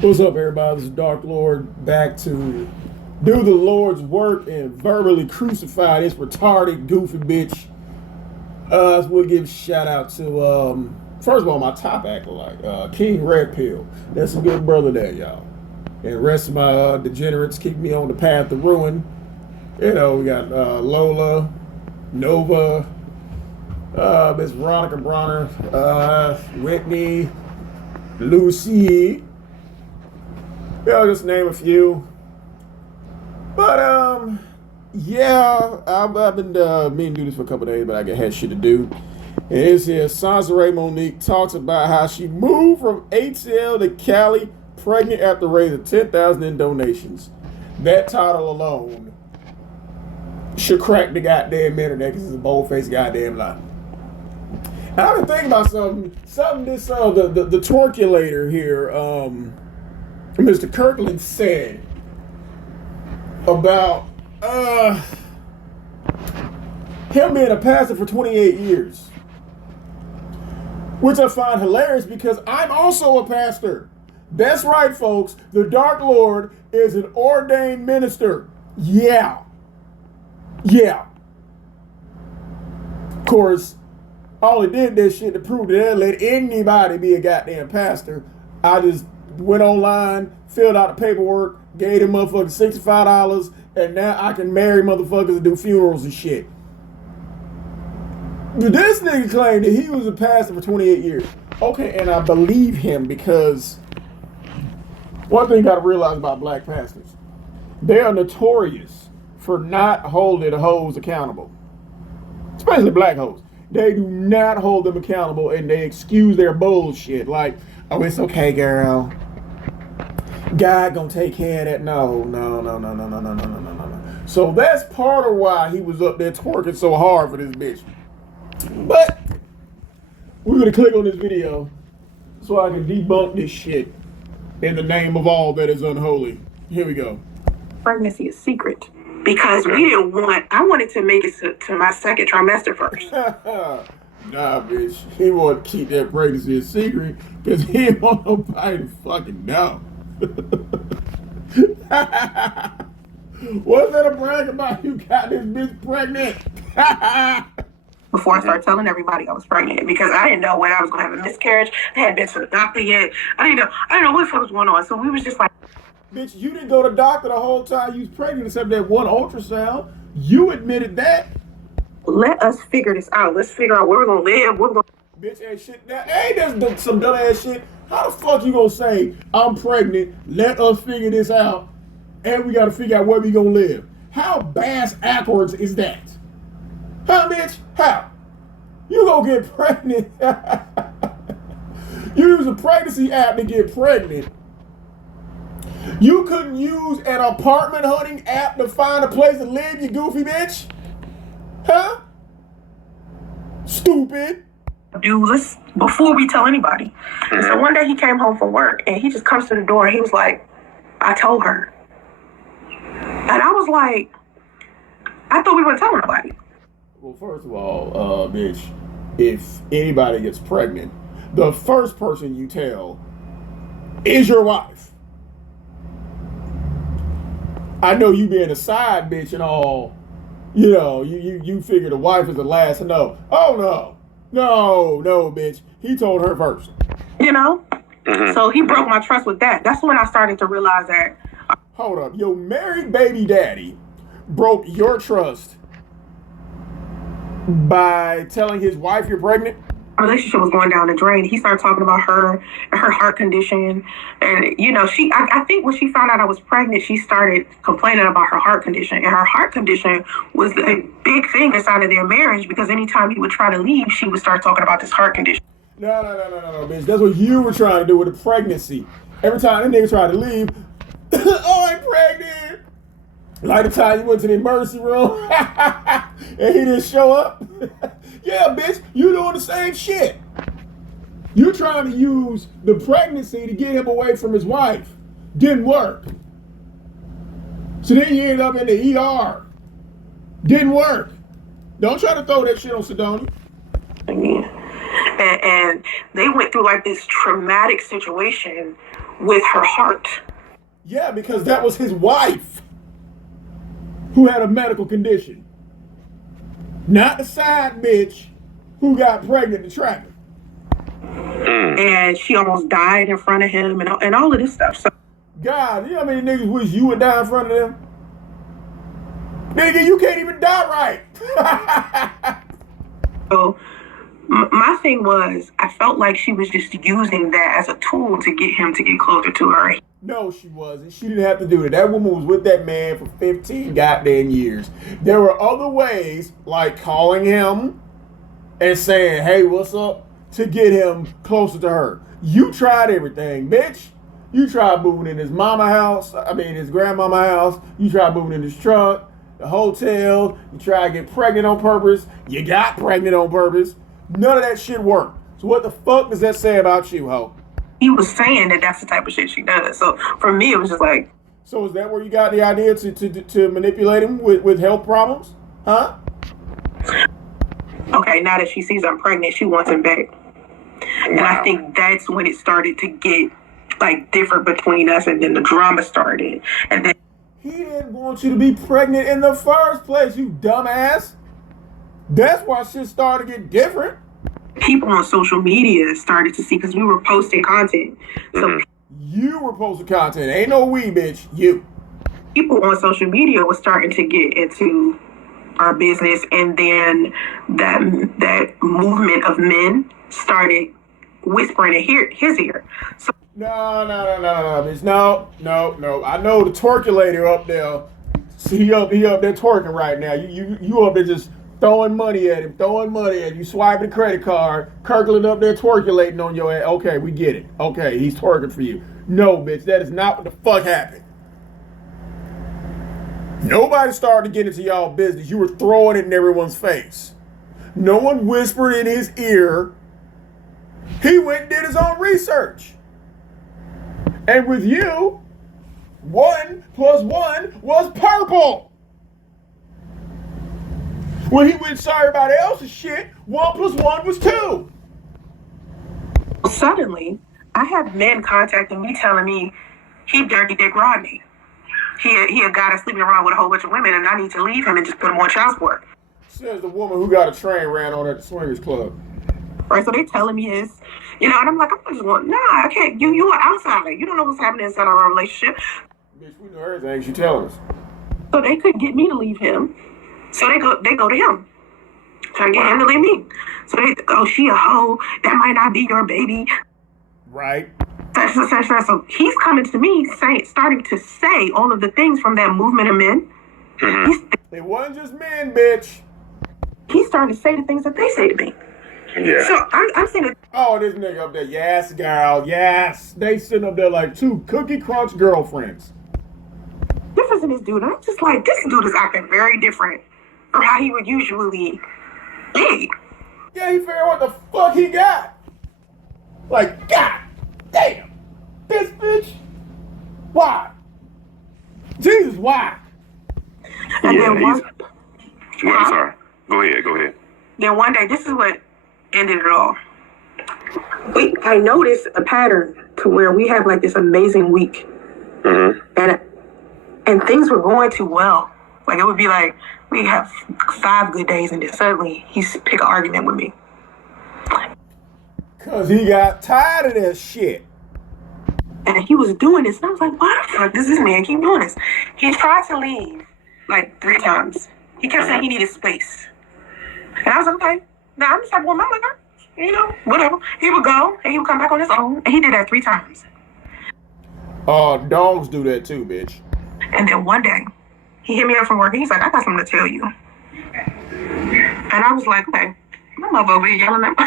What's up, everybody? This is Dark Lord back to do the Lord's work and verbally crucify this retarded, goofy bitch. So we'll give a shout out to, first of all, my top acolyte, King Red Pill. That's a good brother there, y'all. And the rest of my degenerates keep me on the path to ruin. You know, we got Lola, Nova, Miss Veronica Bronner, Whitney, Lucy. Yeah, I'll just name a few. But, yeah, I've been meaning to do this for a couple of days, but I had shit to do. And it's here, Soncerae Monique talks about how she moved from ATL to Cali pregnant after raising $10,000 in donations. That title alone should crack the goddamn internet because it's a bold-faced goddamn lie. And I've been thinking about something this, the twerkulator here, Mr. Kirklin said about him being a pastor for 28 years. Which I find hilarious because I'm also a pastor. That's right, folks. The Dark Lord is an ordained minister. Yeah. Of course, all it did that shit to prove that they'll let anybody be a goddamn pastor. I just went online, filled out the paperwork, gave them motherfuckers $65, and now I can marry motherfuckers and do funerals and shit. But this nigga claimed that he was a pastor for 28 years. Okay, and I believe him because one thing you gotta realize about black pastors, they are notorious for not holding the hoes accountable. Especially black hoes. They do not hold them accountable and they excuse their bullshit. Like, oh, it's okay, girl. God gonna take care of that. No. So that's part of why he was up there twerking so hard for this bitch. But we're gonna click on this video so I can debunk this shit in the name of all that is unholy. Here we go. Pregnancy is secret because I wanted to make it to my second trimester first. Nah, bitch. He want to keep that pregnancy a secret because he didn't want nobody to fucking know. What's that a brag about? You got this bitch pregnant. Before I started telling everybody I was pregnant because I didn't know when I was going to have a miscarriage. I hadn't been to the doctor yet. I didn't know what the fuck was going on. So we was just like, bitch, you didn't go to the doctor the whole time you was pregnant except that one ultrasound. You admitted that. Let us figure this out. Let's figure out where we're going to live. Bitch, ain't shit. Now, ain't that some dumb ass shit? How the fuck you gonna say, I'm pregnant, let us figure this out, and we gotta figure out where we gonna live? How bass-ackwards is that? Huh, bitch? How? You gonna get pregnant? You use a pregnancy app to get pregnant. You couldn't use an apartment hunting app to find a place to live, you goofy bitch? Huh? Stupid. Do this before we tell anybody. And so one day he came home from work and he just comes to the door and he was like, I told her. And I was like, I thought we weren't telling nobody. Well, first of all, bitch, if anybody gets pregnant, the first person you tell is your wife. I know you being a side bitch and all, you know, you figure the wife is the last to know. Oh, no. No, bitch. He told her first. You know? Mm-hmm. So he broke my trust with that. That's when I started to realize that. Hold up. Your married baby daddy broke your trust by telling his wife you're pregnant? Our relationship was going down the drain. He started talking about her and her heart condition. And, you know, I think when she found out I was pregnant, she started complaining about her heart condition. And her heart condition was a big thing inside of their marriage because anytime he would try to leave, she would start talking about this heart condition. No, bitch. That's what you were trying to do with the pregnancy. Every time that nigga tried to leave, oh, I'm pregnant. Like the time you went to the emergency room and he didn't show up. Yeah, bitch, you doing the same shit. You trying to use the pregnancy to get him away from his wife. Didn't work. So then you ended up in the ER. Didn't work. Don't try to throw that shit on Sedona. And they went through like this traumatic situation with her heart. Yeah, because that was his wife who had a medical condition. Not the side bitch who got pregnant to trap him. And she almost died in front of him and all of this stuff. So, God, you know how many niggas wish you would die in front of them? Nigga, you can't even die right. so my thing was, I felt like she was just using that as a tool to get him to get closer to her. No, she wasn't. She didn't have to do it. That woman was with that man for 15 goddamn years. There were other ways, like calling him and saying, hey, what's up, to get him closer to her. You tried everything, bitch. You tried moving in his his grandmama house. You tried moving in his truck, the hotel. You tried to get pregnant on purpose. You got pregnant on purpose. None of that shit worked. So what the fuck does that say about you, ho? He was saying that that's the type of shit she does. So for me, it was just like. So is that where you got the idea to manipulate him with health problems? Huh? Okay, now that she sees I'm pregnant, she wants him back. And I think that's when it started to get like different between us, and then the drama started. And then he didn't want you to be pregnant in the first place, you dumbass. That's why shit started to get different. People on social media started to see, because we were posting content. So you were posting content. Ain't no we, bitch. You. People on social media were starting to get into our business, and then that movement of men started whispering in his ear. So No, bitch. No. I know the twerkulator up there. See, he up there twerking right now. You up there just throwing money at him, you swiping a credit card, Kirklin up there twerkulating on your ass. Okay, we get it. Okay, he's twerking for you. No, bitch, that is not what the fuck happened. Nobody started to get into y'all business. You were throwing it in everyone's face. No one whispered in his ear. He went and did his own research. And with you, 1 + 1 was purple. When he went sorry about else's shit, 1 + 1 was 2. Suddenly, I have men contacting me telling me he dirty dick Rodney. He a guy that's sleeping around with a whole bunch of women, and I need to leave him and just put him on child support. Says the woman who got a train ran on at the swingers club. Right, so they telling me this, and I'm like, I'm just going, nah, I can't. You are outsider. You don't know what's happening inside our relationship. Bitch, we know everything she telling us. So they couldn't get me to leave him. So they go to him, trying to get him to leave me. So she a hoe. That might not be your baby. Right. So he's coming to me starting to say all of the things from that movement of men. It wasn't just men, bitch. He's starting to say the things that they say to me. Yeah. So I'm saying that. Oh, this nigga up there, yes, girl, yes. They sitting up there like two Cookie Crunch girlfriends. Difference in this dude. I'm just like, this dude is acting very different from how he would usually be. Yeah, he figured out what the fuck he got. Like, God damn, this bitch. Why? Jesus, why? And then sorry. Go ahead. Then one day, this is what ended it all. I noticed a pattern to where we have like this amazing week. And things were going too well. Like, it would be like, we have 5 good days, and then suddenly he's pick an argument with me. Because he got tired of that shit. And he was doing this, and I was like, why the fuck does this man keep doing this? He tried to leave like 3 times. He kept saying he needed space. And I was like, okay. Now I'm just like, well, I'm like, whatever. He would go, and he would come back on his own, and he did that 3 times. Dogs do that too, bitch. And then one day, he hit me up from work, and he's like, I got something to tell you. And I was like, okay. My mother over here yelling at me.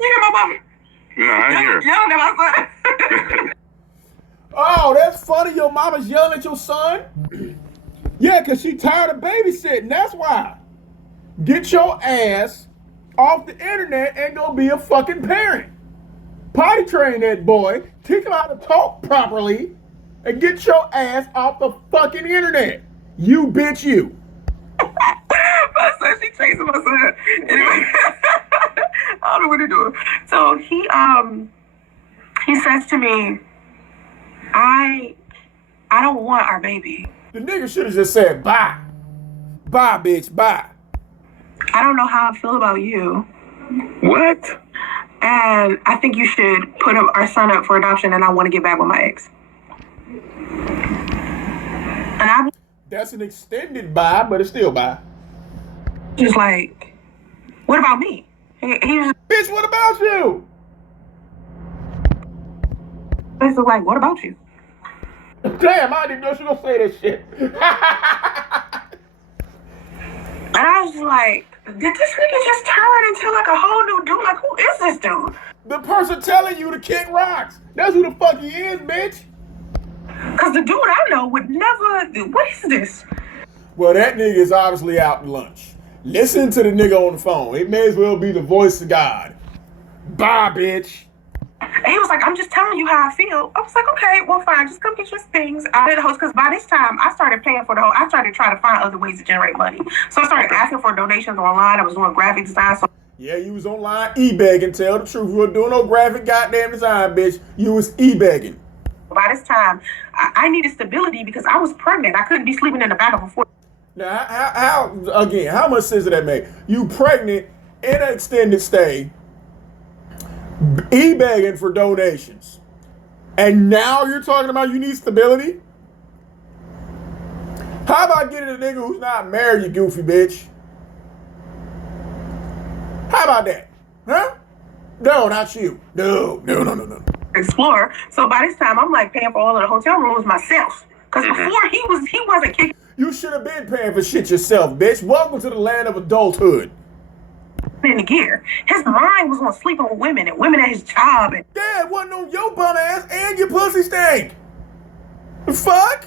You hear my mama? No, I ain't here. Yelling at my son. Oh, that's funny. Your mama's yelling at your son? Yeah, because she tired of babysitting. That's why. Get your ass off the internet and go be a fucking parent. Potty train that boy. Teach him how to talk properly. And get your ass off the fucking internet. You bitch, you. My son, she chasing my son. Anyway, I don't know what to do. So he says to me, I don't want our baby. The nigga should have just said, bye. Bye, bitch, bye. I don't know how I feel about you. What? And I think you should put our son up for adoption, and I want to get back with my ex. And That's an extended bye, but it's still bye. Just like, what about me? He's Bitch, what about you? basically like, what about you? Damn, I didn't know she gonna say that shit. And I was just like, did this nigga just turn into like a whole new dude? Like, who is this dude? The person telling you to kick rocks. That's who the fuck he is, bitch. Because the dude I know would never do. What is this? Well, that nigga is obviously out to lunch. Listen to the nigga on the phone. It may as well be the voice of God. Bye, bitch. And he was like, I'm just telling you how I feel. I was like, okay, well, fine. Just come get your things out of the house. Because by this time, I started paying for the whole. I started trying to find other ways to generate money. So I started asking for donations online. I was doing graphic design. So Yeah, you was online e-begging. Tell the truth. You weren't doing no graphic goddamn design, bitch. You was e-begging. by this time, I needed stability because I was pregnant. I couldn't be sleeping in the back of a Ford. Now, how much sense did that make? You pregnant in an extended stay, e-begging for donations, and now you're talking about you need stability? How about getting a nigga who's not married, you goofy bitch? How about that? Huh? No, not you. No. Explore. So by this time, I'm like paying for all of the hotel rooms myself. Because before he wasn't kicking. You should have been paying for shit yourself, bitch. Welcome to the land of adulthood. In the gear. His mind was on sleeping with women and women at his job. And Yeah, it wasn't on your bum ass and your pussy stink. The fuck?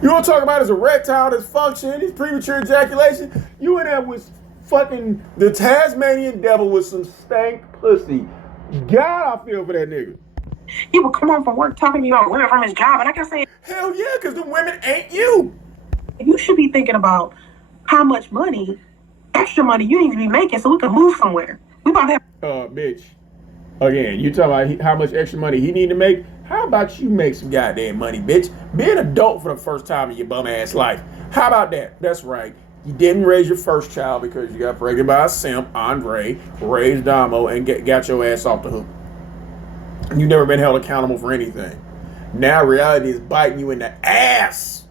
You want to talk about his erectile dysfunction, his premature ejaculation? You in there with fucking the Tasmanian devil with some stank pussy. God, I feel for that nigga. he would come home from work talking to me about women from his job. And I kept saying, Hell yeah, because the women ain't you. you should be thinking about how much money, extra money you need to be making so we can move somewhere. We about to have Bitch. Again, you talking about how much extra money he need to make? How about you make some goddamn money, bitch? Be an adult for the first time in your bum ass life. How about that? That's right. You didn't raise your first child because you got pregnant by a simp, Andre, raised Damo, and got your ass off the hook. You've never been held accountable for anything. Now reality is biting you in the ass.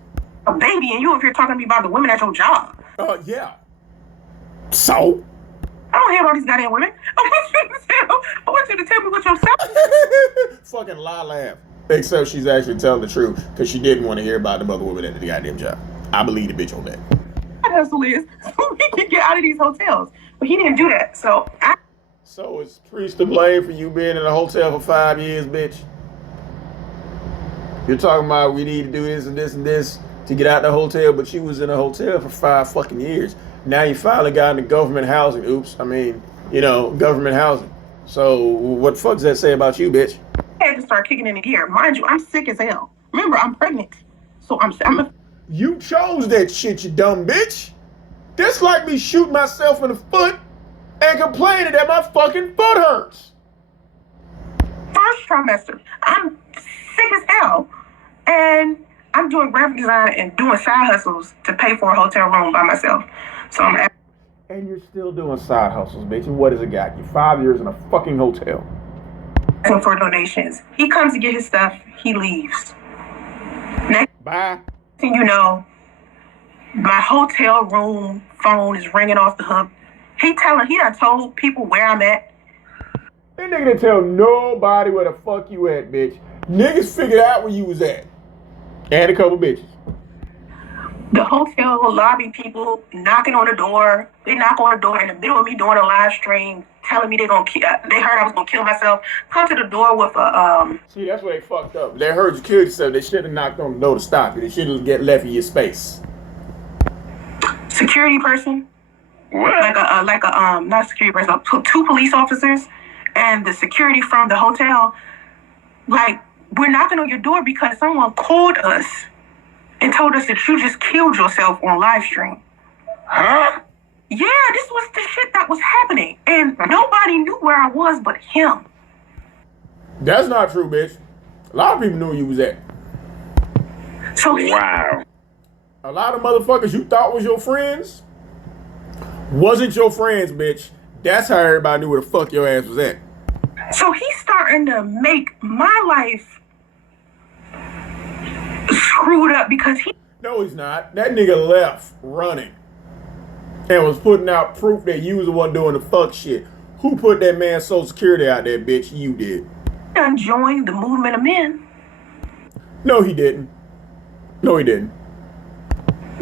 a baby and you if you're talking to me about the women at your job. Yeah. So? I don't hear about these goddamn women. I want you to tell me what yourself. Fucking lie laugh. Except she's actually telling the truth because she didn't want to hear about the other women at the goddamn job. I believe the bitch on that. My hustle is so we can get out of these hotels. But he didn't do that. So is Priest to blame for you being in a hotel for 5 years, bitch? You're talking about we need to do this and this and this to get out the hotel, but you was in a hotel for 5 fucking years. Now you finally got into government housing. Government housing. So what the fuck does that say about you, bitch? I had to start kicking in the gear. Mind you, I'm sick as hell. Remember, I'm pregnant. So You chose that shit, you dumb bitch. That's like me shooting myself in the foot and complaining that my fucking foot hurts. first trimester. I'm sick as hell. And I'm doing graphic design and doing side hustles to pay for a hotel room by myself. So I'm And you're still doing side hustles, bitch. And what has it got you? 5 years in a fucking hotel. asking for donations. He comes to get his stuff. He leaves. Next Bye. thing you know, my hotel room phone is ringing off the hook. He done told people where I'm at. That nigga didn't tell nobody where the fuck you at, bitch. Niggas figured out where you was at. And a couple bitches. The hotel lobby people knocking on the door. They knock on the door in the middle of me doing a live stream, telling me they heard I was gonna kill myself. Come to the door with a See, that's where they fucked up. They heard you kill yourself. They should have knocked on the door to stop you. They should have left you your space. security person. What? Not a security person, 2 police officers and the security from the hotel. Like, we're knocking on your door because someone called us and told us that you just killed yourself on live stream. Huh? Yeah, this was the shit that was happening. And nobody knew where I was but him. That's not true, bitch. A lot of people knew where you was at. So he, Wow. A lot of motherfuckers you thought was your friends wasn't your friends, bitch. That's how everybody knew where the fuck your ass was at. so he's starting to make my life screwed up because he. No, he's not. That nigga left running and was putting out proof that you was the one doing the fuck shit. Who put that man's social security out there, bitch? You did. Done joined the movement of men. No, he didn't. No, he didn't.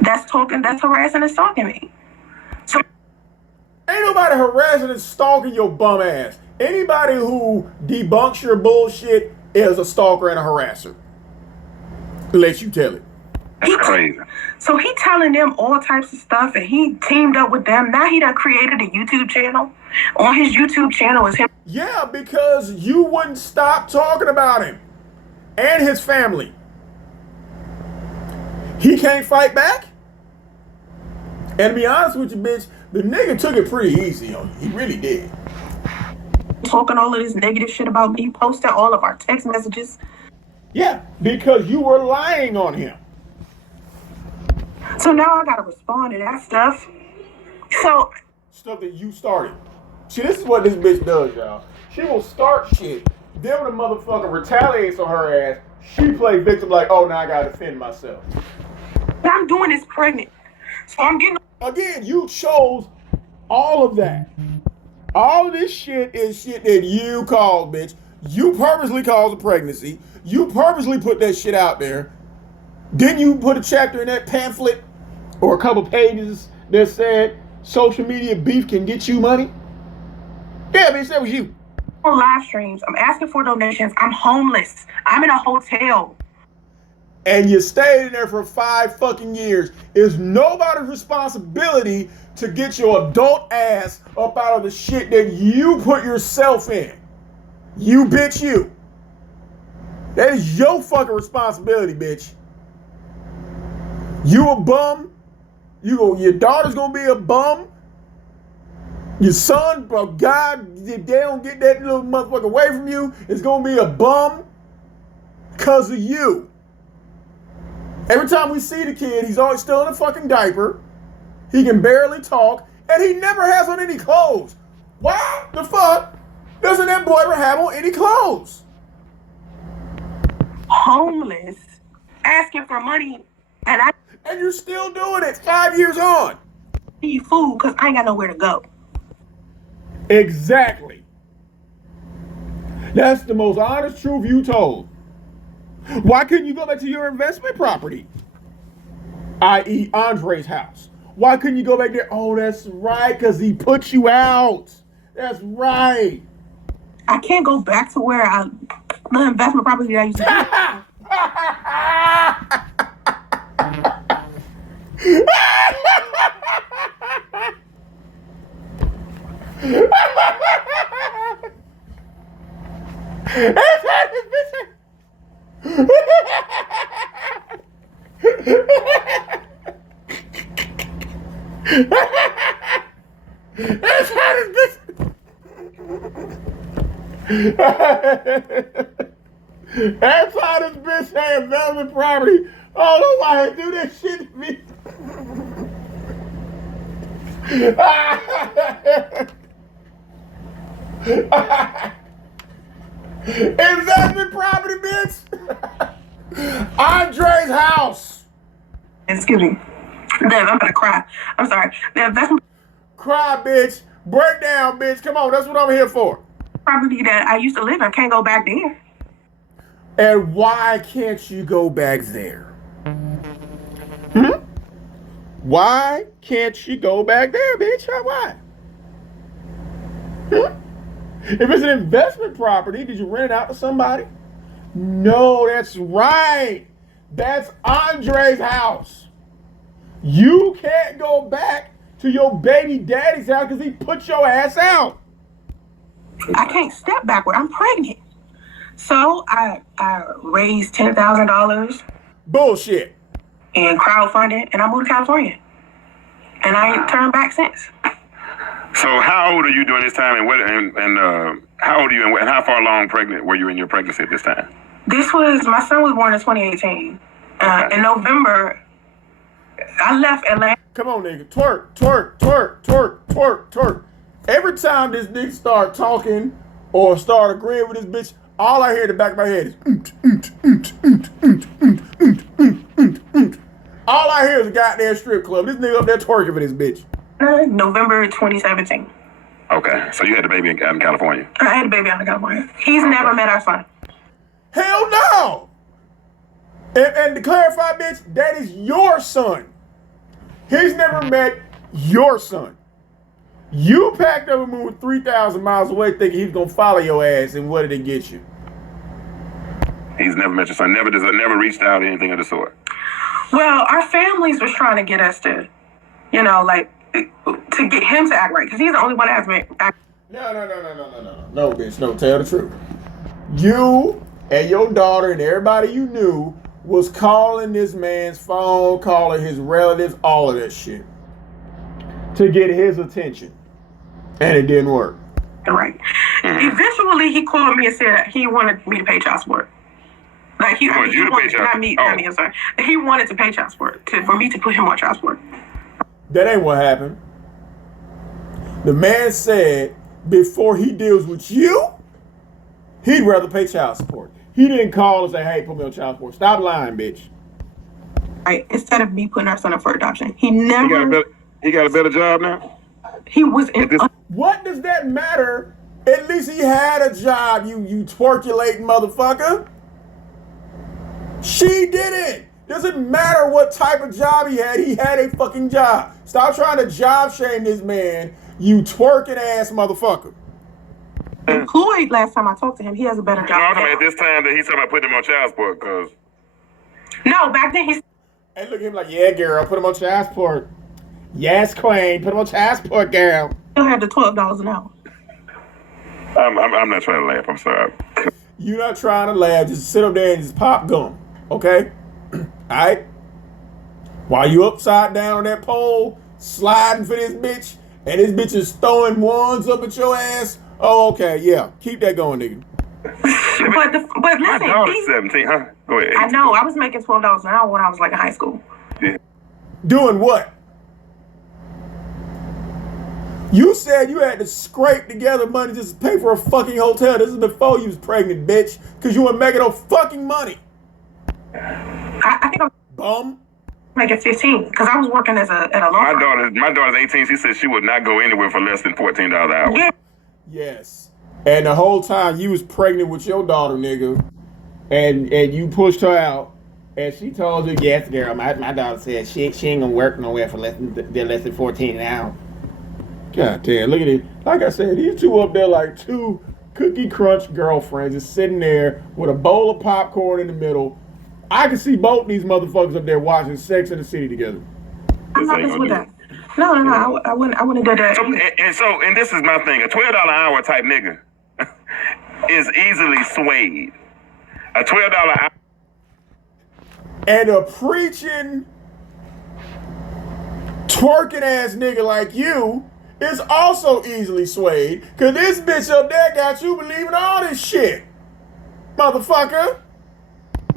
That's talking. That's harassing and stalking me. So Ain't nobody harassing and stalking your bum ass. Anybody who debunks your bullshit is a stalker and a harasser. Let you tell it. That's crazy. So he telling them all types of stuff, and he teamed up with them. Now he done created a YouTube channel. On his YouTube channel is him. Yeah, because you wouldn't stop talking about him and his family. He can't fight back? And to be honest with you, bitch, the nigga took it pretty easy on you. He really did. Talking all of this negative shit about me, posting all of our text messages. Yeah, because you were lying on him. So now I gotta respond to that stuff. So Stuff that you started. See, this is what this bitch does, y'all. She will start shit. Then when the motherfucker retaliates on her ass, she play victim like, oh, now I gotta defend myself. what I'm doing is pregnant. So I'm getting. Again, you chose all of that. All of this shit is shit that you caused, bitch. You purposely caused a pregnancy. You purposely put that shit out there. Didn't you put a chapter in that pamphlet or a couple pages that said social media beef can get you money? Yeah, bitch, that was you. On live streams, I'm asking for donations. I'm homeless. I'm in a hotel. And you stayed in there for 5 fucking years. It's nobody's responsibility to get your adult ass up out of the shit that you put yourself in. You, bitch, you. That is your fucking responsibility, bitch. You a bum. Your daughter's gonna be a bum. Your son, bro, God, if they don't get that little motherfucker away from you, it's gonna be a bum because of you. Every time we see the kid, he's always still in a fucking diaper. He can barely talk, and he never has on any clothes. Why the fuck doesn't that boy ever have on any clothes? Homeless. Asking for money. And you're still doing it 5 years on. Need food because I ain't got nowhere to go. Exactly. That's the most honest truth you told. Why couldn't you go back to your investment property? I.e. Andre's house. Why couldn't you go back there? Oh, that's right, because he put you out. That's right. I can't go back to where the investment property that I used to That's how this bitch. That's how this bitch say investment property. Oh, nobody do that shit to me. Investment property, bitch. Andre's house. Excuse me. I'm gonna cry. I'm sorry. The investment Cry, bitch. Break down, bitch. Come on, that's what I'm here for. property that I used to live in can't go back there. And why can't you go back there? Why can't you go back there, bitch? Why? If it's an investment property, did you rent it out to somebody? No, that's right. That's Andre's house. You can't go back to your baby daddy's house because he put your ass out. I can't step backward. I'm pregnant. So I raised $10,000 Bullshit. and crowdfunded, and I moved to California. And I ain't turned back since. So how old are you during this time, and how old are you, and how far along pregnant were you in your pregnancy at this time? My son was born in 2018. In November, I left Atlanta. Come on, nigga. Twerk, twerk, twerk, twerk, twerk, twerk. Every time this nigga start talking or start agreeing with this bitch, all I hear in the back of my head is all I hear is a goddamn strip club. This nigga up there twerking for this bitch. November 2017. Okay, so you had the baby out in California. I had a baby out in California. He's never met our son. Hell no! And to clarify, bitch, that is your son. He's never met your son. You packed up and moved 3,000 miles away thinking he's gonna follow your ass, and what did it get you? He's never met your son. Never reached out or anything of the sort. Well, our families was trying to get us to, to get him to act right, because he's the only one that has been act. No, bitch, no, tell the truth. You and your daughter and everybody you knew was calling this man's phone, calling his relatives, all of that shit to get his attention. And it didn't work. Right. Eventually, he called me and said that he wanted me to pay child support. Like he wanted not me, I'm sorry. He wanted to pay child support for me to put him on child support. That ain't what happened. The man said before he deals with you, he'd rather pay child support. He didn't call and say, "Hey, put me on child support." Stop lying, bitch. Right. Instead of me putting our son up for adoption, he never. He got a better job now? He was in. What does that matter? At least he had a job, you twerculating motherfucker. She didn't. Doesn't matter what type of job he had a fucking job. Stop trying to job shame this man, you twerking ass motherfucker. Employed last time I talked to him, he has a better job. No, I'm talking about this time that he's talking about putting him on child support, because... No, back then he's... And look at him like, yeah, girl, put him on child support. Yes, queen, put him on child support, girl. Still had the $12 an hour. I'm not trying to laugh, I'm sorry. You're not trying to laugh, just sit up there and just pop gum, okay? Alright? While you upside down on that pole, sliding for this bitch, and this bitch is throwing ones up at your ass, oh, okay, yeah. Keep that going, nigga. But listen, my daughter's 17, huh? Go ahead. I know, I was making $12 an hour when I was like in high school. Yeah. Doing what? You said you had to scrape together money just to pay for a fucking hotel. This is before you was pregnant, bitch. Because you weren't making no fucking money. I think I was Bum. making 15 because I was working at a law firm. My daughter's 18. She said she would not go anywhere for less than $14 an hour. Yeah. Yes. And the whole time you was pregnant with your daughter, nigga. And you pushed her out. And she told you, yes, girl, my daughter said she ain't gonna work nowhere for less than 14 an hour. God damn, look at it. Like I said, these two up there like two Cookie Crunch girlfriends just sitting there with a bowl of popcorn in the middle. I can see both these motherfuckers up there watching Sex and the City together. I'm not messing with that. No, I wouldn't do that. And this is my thing. A $12 an hour type nigga is easily swayed. A $12 an hour. And a preaching, twerking ass nigga like you is also easily swayed, cause this bitch up there got you believing all this shit, motherfucker.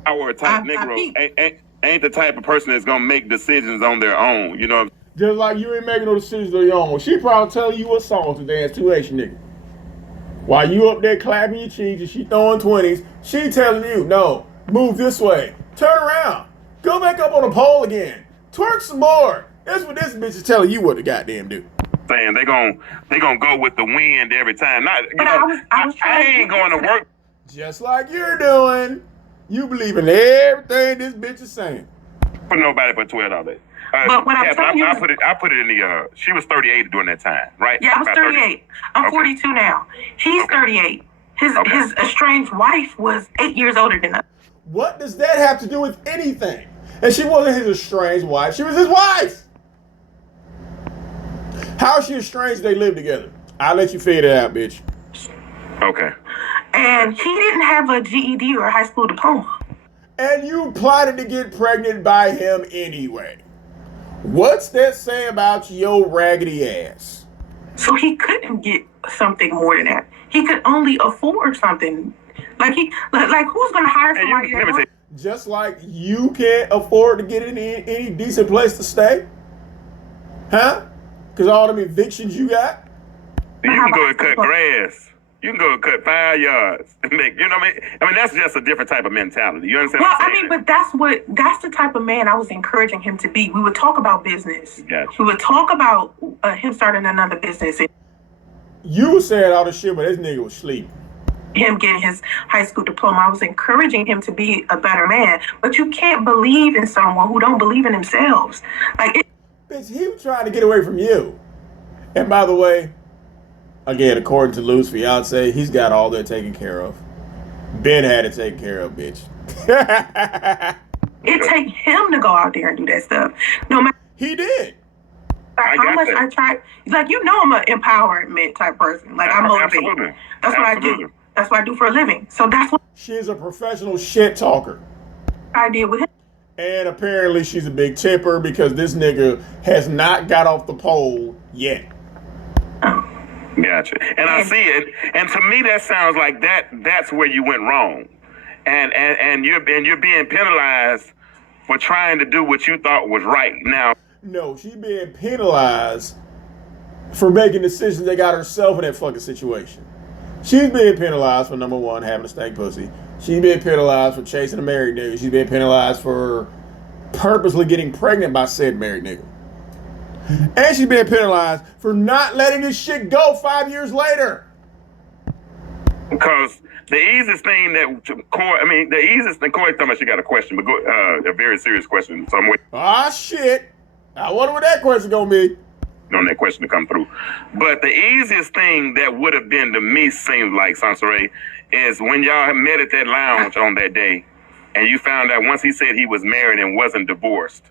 Our type Negro ain't the type of person that's gonna make decisions on their own, you know. Just like you ain't making no decisions on your own. She probably telling you what song to dance to, ain't she, nigga? While you up there clapping your cheeks and she throwing 20s, she telling you, no, move this way, turn around, go back up on the pole again, twerk some more. That's what this bitch is telling you what to goddamn do. Saying they gonna go with the wind every time. Not, you But know, I ain't going to work. Just like you're doing. You believe in everything this bitch is saying. For nobody but $12. But what I'm telling you, I put it in the. She was 38 during that time, right? Yeah, I was 38. I'm Okay. 42 now. He's 38. His estranged wife was 8 years older than us. What does that have to do with anything? And she wasn't his estranged wife. She was his wife. How is she estranged? They live together. I'll let you figure it out, bitch. Okay. And he didn't have a GED or a high school diploma. And you plotted to get pregnant by him anyway. What's that say about your raggedy ass? So he couldn't get something more than that. He could only afford something. Like who's gonna hire Hey, somebody let me that? Just like you can't afford to get any decent place to stay, huh? Because all them evictions you got. You can go and cut grass. You can go and cut 5 yards and make, you know what I mean? I mean, that's just a different type of mentality. You understand Well, what I'm I saying? mean, but that's the type of man I was encouraging him to be. We would talk about business. Gotcha. We would talk about him starting another business. You said all this shit, but this nigga was asleep. Him getting his high school diploma. I was encouraging him to be a better man. But you can't believe in someone who don't believe in themselves. Bitch, he was trying to get away from you. And by the way, again, according to Lou's fiance, he's got all that taken care of. Ben had it taken care of, bitch. It takes him to go out there and do that stuff. No matter He did. how much I try. I'm an empowerment type person. I motivate. Absolutely. That's what I do. That's what I do for a living. So that's what She's a professional shit talker. I did with him. And apparently she's a big tipper because this nigga has not got off the pole yet. Gotcha. And I see it. And to me, that sounds like that's where you went wrong. And you're being penalized for trying to do what you thought was right. Now, No, she's being penalized for making decisions that got herself in that fucking situation. She's being penalized for, number one, having a stank pussy. She's being penalized for chasing a married nigga. She's being penalized for purposely getting pregnant by said married nigga. And she's being penalized for not letting this shit go 5 years later. because the easiest thing Corey told me she got a question, but a very serious question. So I'm waiting Ah, shit. I wonder what that question gonna be. on that question to come through. But the easiest thing that would have been to me, seems like, Soncerae, is when y'all met at that lounge on that day, and you found out once he said he was married and wasn't divorced,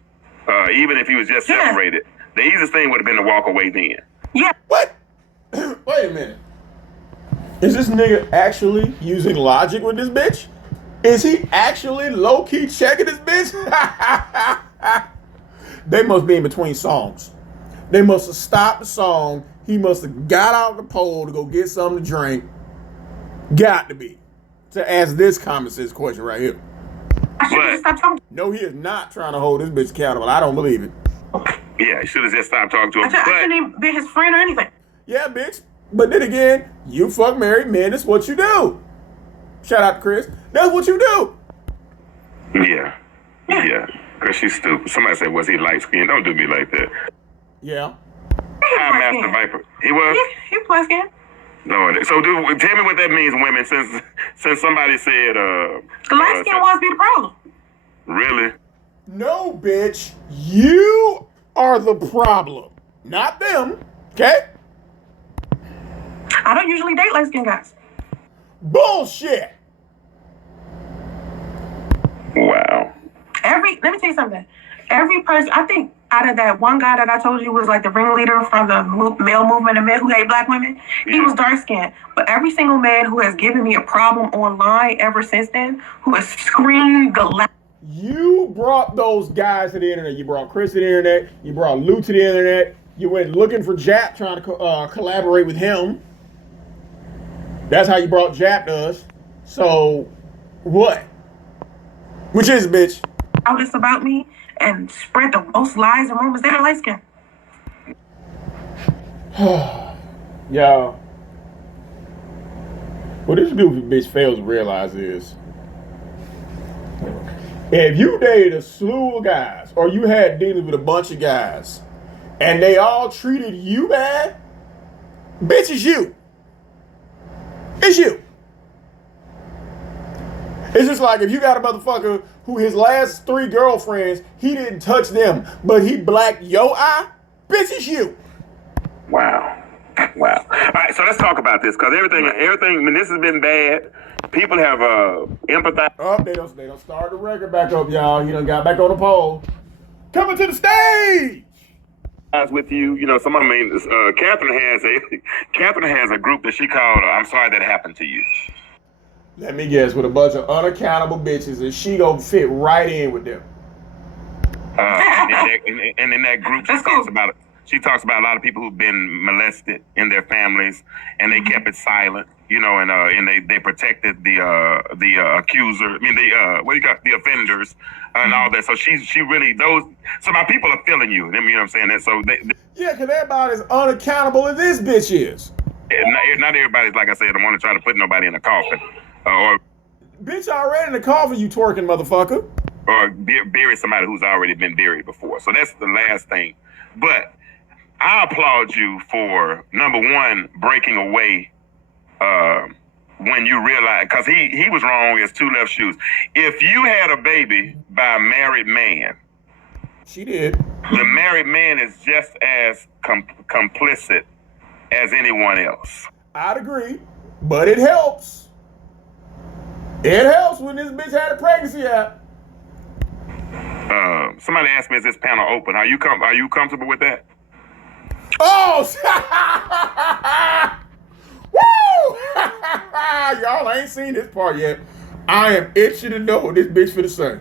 even if he was just separated, the easiest thing would have been to walk away then. Yeah. What? Wait a minute. Is this nigga actually using logic with this bitch? Is he actually low-key checking this bitch? They must be in between songs. They must have stopped the song. He must have got out the pole to go get something to drink. Got to be. To ask this common sense question right here. I should have stopped talking. No, he is not trying to hold this bitch accountable. I don't believe it. Yeah, he should have just stopped talking to him. I shouldn't even be his friend or anything. Yeah, bitch. But then again, you fuck married men. That's what you do. Shout out to Chris. That's what you do. Yeah. Because she's stupid. Somebody said, was he light skinned? Don't do me like that. Yeah. Hi, Master Viper. He was? He was skin. Lord. So, tell me what that means, women, since somebody said... The light skin was be the problem. Really? No, bitch. You are the problem. Not them. Okay? I don't usually date light skinned guys. Bullshit. Wow. Let me tell you something. Every person, I think out of that one guy that I told you was like the ringleader from the male movement of men who hate black women, he was dark skinned. But every single man who has given me a problem online ever since then, who has screamed You brought those guys to the internet. You brought Chris to the internet. You brought Lou to the internet. You went looking for Jap, trying to collaborate with him. That's how you brought Jap to us. So, what? Which is, bitch? loudest about me and spread the most lies and rumors, they're light skinned. Y'all. What this goofy bitch fails to realize is, if you dated a slew of guys, or you had dealings with a bunch of guys, and they all treated you bad, bitch, it's you. It's you. It's just like if you got a motherfucker who his last 3 girlfriends, he didn't touch them, but he blacked your eye, bitch, it's you. Wow. All right, so let's talk about this, because everything, I mean, this has been bad. People have empathized. Oh, they don't start the record back up, y'all. He done got back on the pole. Coming to the stage. With you, Catherine has a group that she called "I'm Sorry That Happened to You." Let me guess, with a bunch of unaccountable bitches, and she gonna fit right in with them. And in that group, she talks about a lot of people who've been molested in their families, and they kept it silent. and they protected the accuser. I mean, the offenders and all that. So she really So my people are feeling you. You know what I'm saying? That so yeah, because everybody's unaccountable as this bitch is. Not everybody's, like I said, I want to try to put nobody in a coffin or bitch already in the coffin, you twerking motherfucker. Or bury somebody who's already been buried before. So that's the last thing. But I applaud you for, number one, breaking away when you realize, because he was wrong as two left shoes. If you had a baby by a married man, she did. The married man is just as complicit as anyone else. I'd agree, but it helps. It helps when this bitch had a pregnancy app. Somebody asked me, is this panel open? Are you comfortable with that? Oh! Woo! Y'all ain't seen this part yet. I am itching to know what this bitch finna say.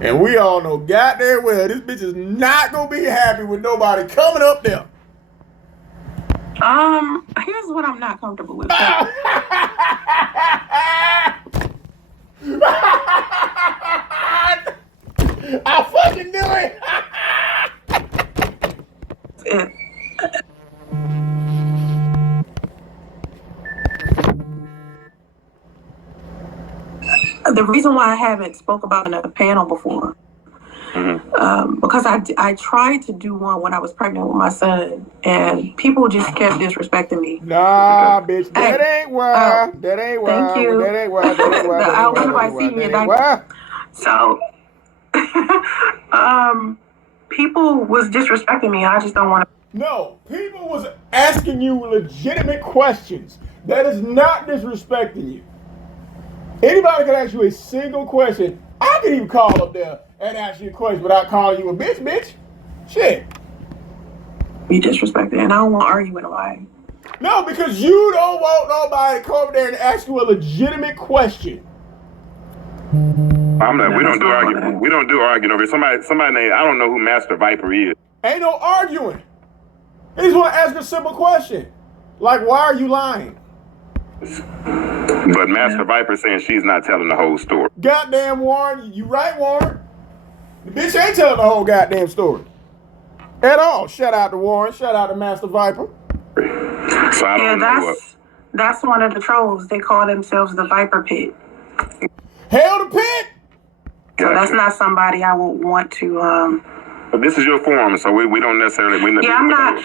And we all know goddamn well this bitch is not gonna be happy with nobody coming up there. Here's what I'm not comfortable with. I fucking knew it. The reason why I haven't spoke about it in a panel before, because I tried to do one when I was pregnant with my son, and people just kept disrespecting me. Nah, bitch, that ain't why. That ain't why. Thank you. That ain't why. That ain't why. I hope everybody see me. So, people was disrespecting me. I just don't want to. No, people was asking you legitimate questions. That is not disrespecting you. Anybody can ask you a single question. I can even call up there and ask you a question without calling you a bitch. Shit. Be disrespected, and I don't want to argue with nobody. No, because you don't want nobody to come over there and ask you a legitimate question. We don't do arguing. We don't do arguing over here. Somebody named, I don't know who Master Viper is. Ain't no arguing. They just want to ask a simple question. Like, why are you lying? But Master Viper saying she's not telling the whole story. Goddamn, Warren. You right, Warren. The bitch ain't telling the whole goddamn story. At all. Shout out to Warren. Shout out to Master Viper. So I don't know that's one of the trolls. They call themselves the Viper Pit. Hell the Pit? So that's not somebody I would want to... But this is your forum, so we don't necessarily... I'm not...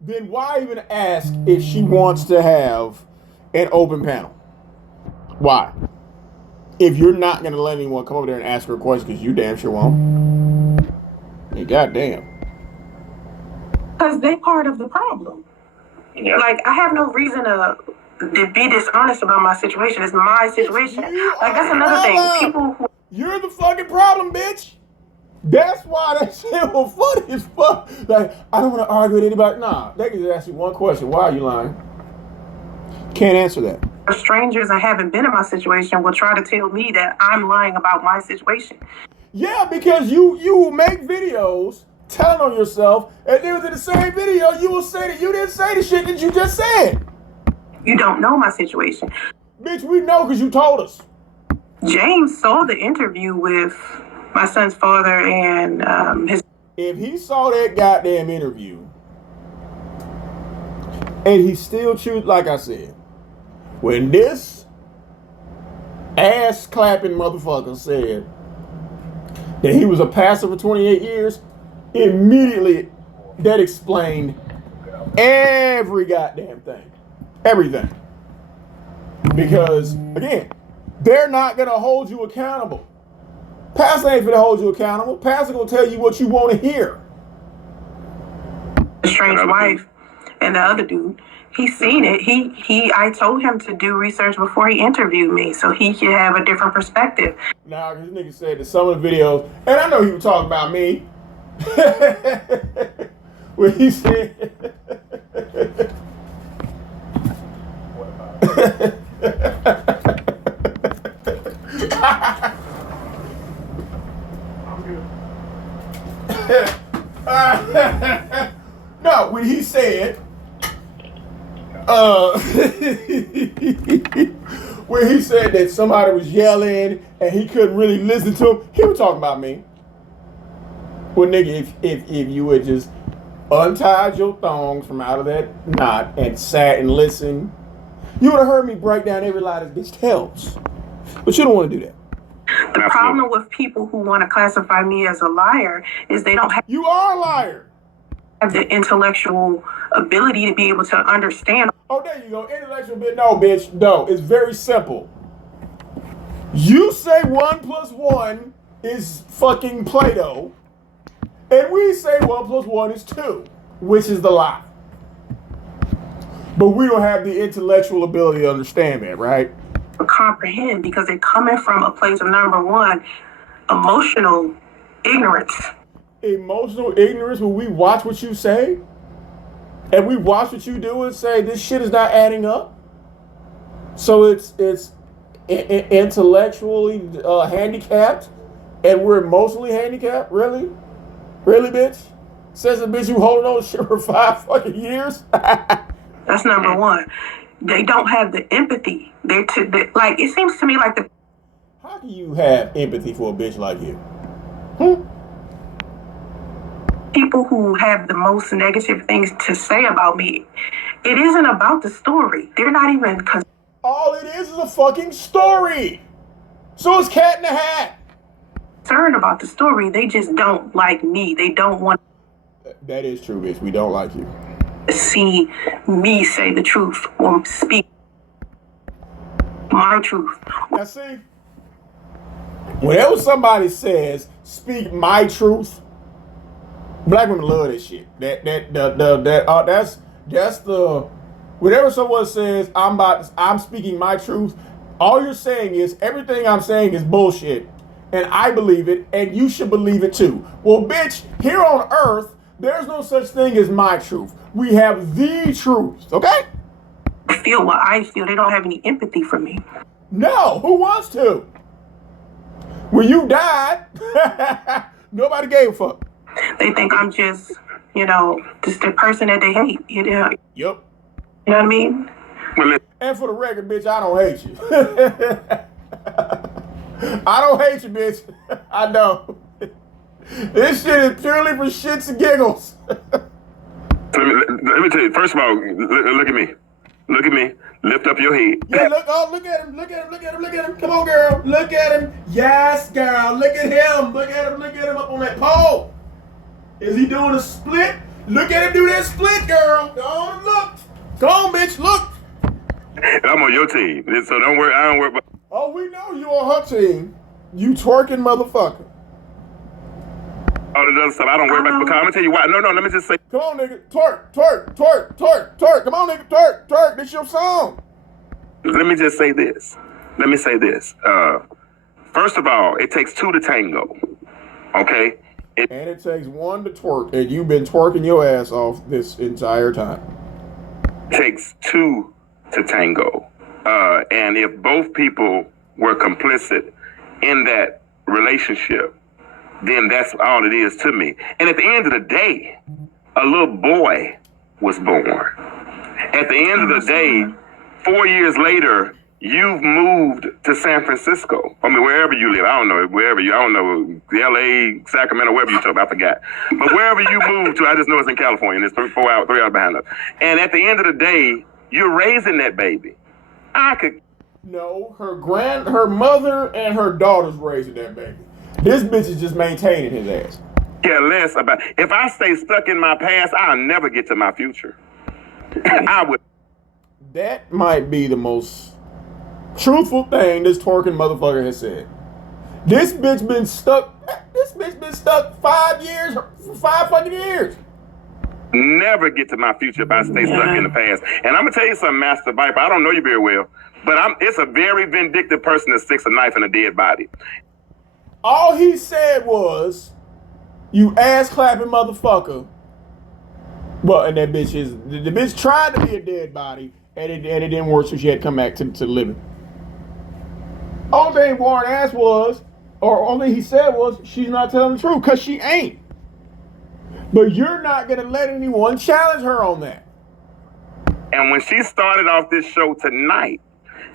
Then why even ask if she wants to have an open panel? Why? If you're not going to let anyone come over there and ask her a question, because you damn sure won't. Hey, goddamn. Because they part of the problem. Yeah. Like, I have no reason to be dishonest about my situation. It's my situation. Like, that's another thing. People... You're the fucking problem, bitch. That's why that shit was funny as fuck. Like, I don't want to argue with anybody. Nah, they can just ask you one question. Why are you lying? Can't answer that. Strangers that haven't been in my situation will try to tell me that I'm lying about my situation. Yeah, because you will make videos telling on yourself, and then in the same video, you will say that you didn't say the shit that you just said. You don't know my situation. Bitch, we know because you told us. James saw the interview with my son's father and his... If he saw that goddamn interview, and he still choose, like I said, when this ass-clapping motherfucker said that he was a pastor for 28 years, immediately that explained every goddamn thing. Everything. Because, again, they're not going to hold you accountable. Pastor ain't going to hold you accountable. Pastor going to tell you what you want to hear. Strange wife and the other dude, he's seen it. I told him to do research before he interviewed me so he could have a different perspective. Nah, this nigga said that some of the videos, and I know he was talking about me, when he said... No, when he said When he said that somebody was yelling and he couldn't really listen to him, he was talking about me. Well, nigga, if you would just untied your thongs from out of that knot and sat and listened, you would have heard me break down every lie this bitch tells. But you don't want to do that. The problem with people who want to classify me as a liar is they don't have You are a liar. the intellectual ability to be able to understand. Oh, there you go. Intellectual bit. No, bitch. No, it's very simple. You say 1 + 1 is fucking Play-Doh, and we say 1 + 1 is 2, which is the lie. But we don't have the intellectual ability to understand that, right? Comprehend because they're coming from a place of, number one, emotional ignorance. Emotional ignorance when we watch what you say and we watch what you do and say this shit is not adding up. So it's intellectually handicapped and we're emotionally handicapped. Really bitch? Says a bitch you holding on shit for 5 fucking years. That's number one. They don't have the empathy. Like, it seems to me like the... How do you have empathy for a bitch like you? People who have the most negative things to say about me, it isn't about the story. They're not even... All it is a fucking story. So it's cat in the hat. Concerned about the story. They just don't like me. They don't want That is true, bitch. We don't like you. to see me say the truth or speak my truth. Now see, whenever somebody says "speak my truth," black women love this shit. That's the whenever someone says I'm speaking my truth, all you're saying is everything I'm saying is bullshit, and I believe it, and you should believe it too. Well, bitch, here on Earth, there's no such thing as my truth. We have the truth, okay? Feel what I feel. They don't have any empathy for me. No, who wants to? When you died, nobody gave a fuck. They think I'm just, just the person that they hate. Yep. You know what I mean? And for the record, bitch, I don't hate you. I don't hate you, bitch. I know. This shit is purely for shits and giggles. Let me tell you, first of all, look at me. Look at me. Lift up your head. Yeah, look at him. Look at him. Come on, girl. Look at him. Yes, girl. Look at him. Look at him up on that pole. Is he doing a split? Look at him do that split, girl. Go on and look. Go on, bitch. Look. I'm on your team, so don't worry. I don't worry about. Oh, we know you on her team. You twerking motherfucker. All the other stuff, I don't worry about because I'm gonna tell you why. No, let me just say. Come on, nigga. Twerk. Come on, nigga. Twerk. This your song. Let me just say this. First of all, it takes 2 to tango. Okay? And it takes 1 to twerk, and you've been twerking your ass off this entire time. It takes 2 to tango. And if both people were complicit in that relationship, then that's all it is to me. And at the end of the day, a little boy was born. At the end of the day, 4 years later, you've moved to San Francisco. I mean, wherever you live. I don't know, LA, Sacramento, wherever you talk, I forgot. But wherever you moved to, I just know it's in California, and it's 3 hours behind us. And at the end of the day, you're raising that baby. No, her mother and her daughter's raising that baby. This bitch is just maintaining his ass. Care less about. If I stay stuck in my past, I'll never get to my future. I would. That might be the most truthful thing this twerking motherfucker has said. This bitch been stuck 5 years, 5 fucking years. Never get to my future if I stay stuck in the past. And I'm gonna tell you something, Master Viper. I don't know you very well, but it's a very vindictive person that sticks a knife in a dead body. All he said was, "You ass clapping motherfucker." Well, and that bitch the bitch tried to be a dead body, and it didn't work, so she had to come back to living. All thing Warren asked was, or only he said was, she's not telling the truth, cause she ain't. But you're not gonna let anyone challenge her on that. And when she started off this show tonight,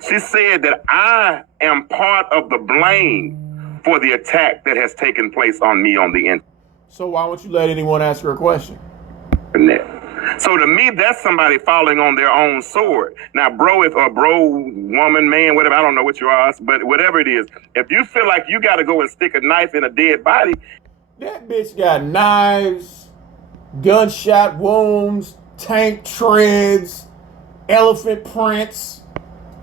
she said that I am part of the blame for the attack that has taken place on me on the internet. So why won't you let anyone ask her a question? So to me, that's somebody falling on their own sword. Now, bro, if a bro, woman, man, whatever, I don't know what you are, but whatever it is, if you feel like you got to go and stick a knife in a dead body. That bitch got knives, gunshot wounds, tank treads, elephant prints,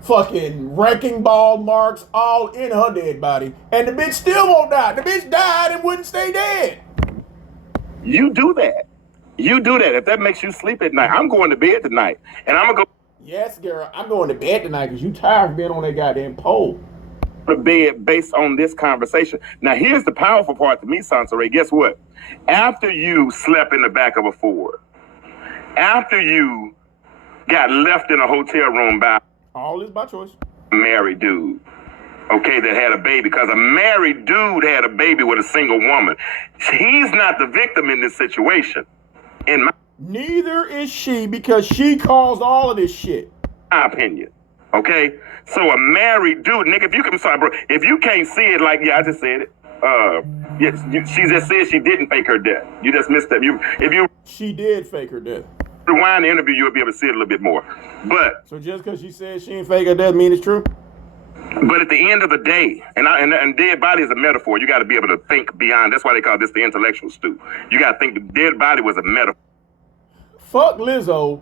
fucking wrecking ball marks, all in her dead body. And the bitch still won't die. The bitch died and wouldn't stay dead. You do that. You do that. If that makes you sleep at night, I'm going to bed tonight. And I'm going to go. Yes, girl, I'm going to bed tonight because you tired of being on that goddamn pole. To bed based on this conversation. Now, here's the powerful part to me, Soncerae. Guess what? After you slept in the back of a Ford, after you got left in a hotel room by all is by choice, a married dude, okay, that had a baby, because a married dude had a baby with a single woman. He's not the victim in this situation. Neither is she, because she caused all of this shit. My opinion. Okay? So a married dude, nigga, if you can, sorry, bro, if you can't see it, like, yeah, I just said it. She just said she didn't fake her death. You just missed that. She did fake her death. Rewind the interview, you'll be able to see it a little bit more. But so just because she said she didn't fake her death mean it's true? But at the end of the day, and dead body is a metaphor. You got to be able to think beyond. That's why they call this the intellectual stew. You got to think the dead body was a metaphor. Fuck Lizzo.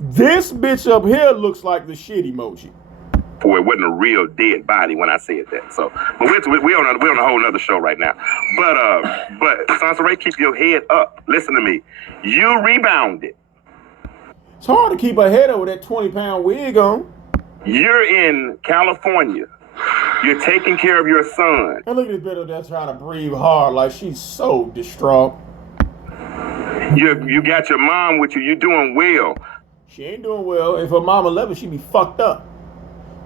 This bitch up here looks like the shit emoji. For it wasn't a real dead body when I said that. So, but we're on a whole nother show right now. But Soncerae, keep your head up. Listen to me. You rebounded. It's hard to keep her head up with that 20-pound wig on. You're in California. You're taking care of your son. And look at this bitch that's trying to breathe hard like she's so distraught. You got your mom with you. You're doing well. She ain't doing well. If her mama left her, she'd be fucked up.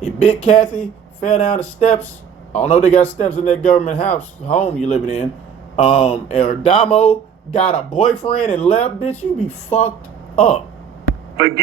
If Big Kathy fell down the steps, I don't know if they got steps in that government home you living in, or Damo got a boyfriend and left, bitch, you be fucked up. Forget